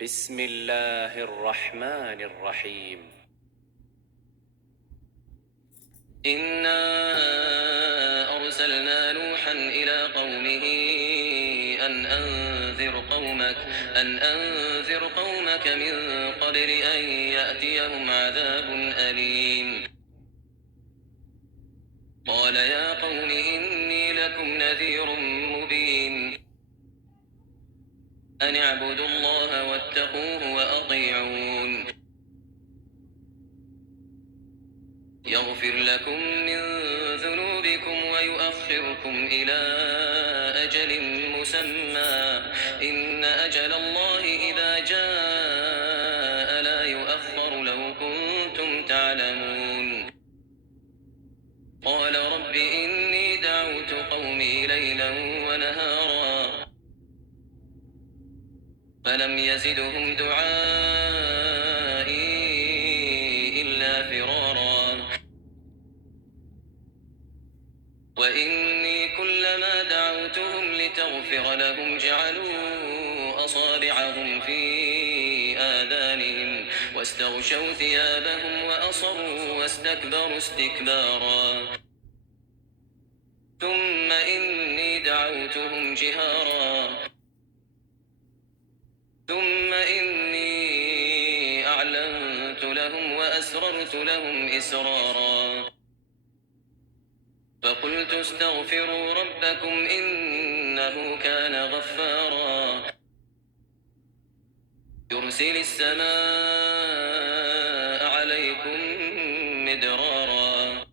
بسم الله الرحمن الرحيم. إنا أرسلنا نوحا إلى قومه أن أنذر قومك من قبل أن يأتيهم عذاب أليم. قال يا قوم إني لكم نذير مبين أن اعبدوا الله واتقوه وأطيعون يغفر لكم من ذنوبكم ويؤخركم إلى أجل مسمى إن أجل الله إذا جاء لا يؤخر لو كنتم تعلمون. قال رب إني دعوت قومي ليلا ونهارا فلم يزدهم دعائي إلا فرارا وإني كلما دعوتهم لتغفر لهم جعلوا أصابعهم في آذانهم واستغشوا ثيابهم وأصروا واستكبروا استكبارا ثم إني دعوتهم جهارا ثم إني أعلنت لهم وأسررت لهم إسرارا فقلت استغفروا ربكم إنه كان غفارا يرسل السماء عليكم مدرارا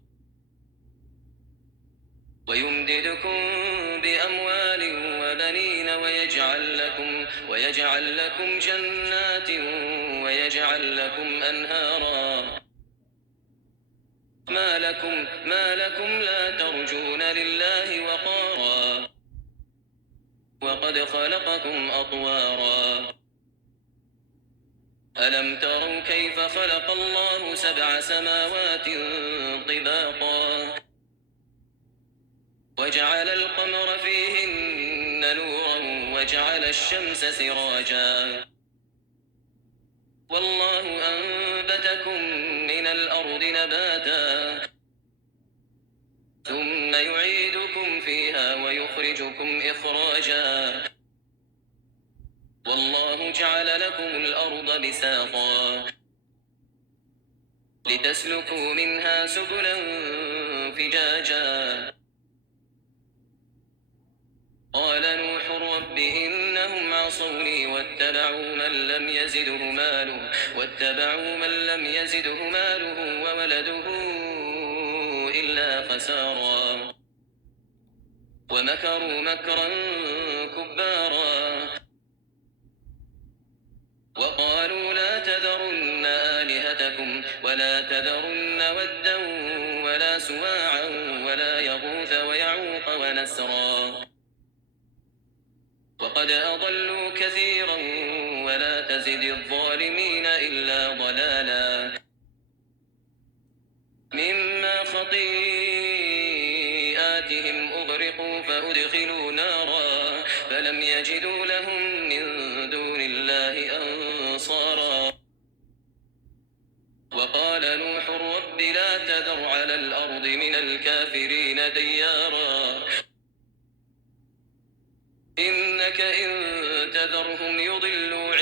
ويمددكم بأموال وبنين ويجعل لكم جنات ويجعل لكم أنهارا ما لكم لا ترجون لله وقارا وقد خلقكم أطوارا ألم تروا كيف خلق الله 7 سماوات طباقا وجعل القمر فيهن نورا وجعل الشمس سراجا والله أنبتكم من الأرض نباتا ثم يعيدكم فيها ويخرجكم إخراجا والله جعل لكم الأرض بساطا لتسلكوا منها سبلا فجاجا قال نوح رب إنهم عصوني واتبعوا من لم يزده ماله وولده إلا خسارا ومكروا مكرا كبارا وقالوا لا تذرن آلهتكم ولا تذرن ودا ولا سواعا ولا يغوث ويعوق ونسرا وقد أضلوا كثيرا ولا تزد الظالمين إلا ضلالا مما خطيئاتهم أغرقوا فأدخلوا نارا فلم يجدوا لهم من دون الله أنصارا وقال نوح رب لا تذر على الأرض من الكافرين ديارا إنك إن تذرهم يضلوا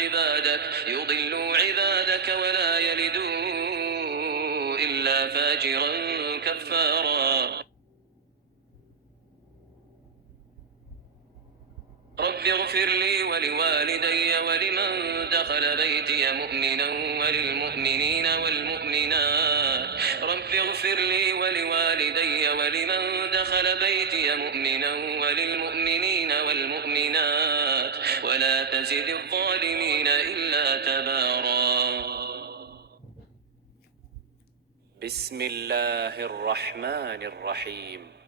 عبادك ولا يلدوا إلا فاجرا كفارا رب اغفر لي ولوالدي ولمن دخل بيتي مؤمنا وللمؤمنين والمؤمنات رب اغفر لي ولوالدي ولمن دخل بيتي مؤمنا وللمؤمنين والمؤمنات ولا تزد الظالمين إلا تبارا. بسم الله الرحمن الرحيم.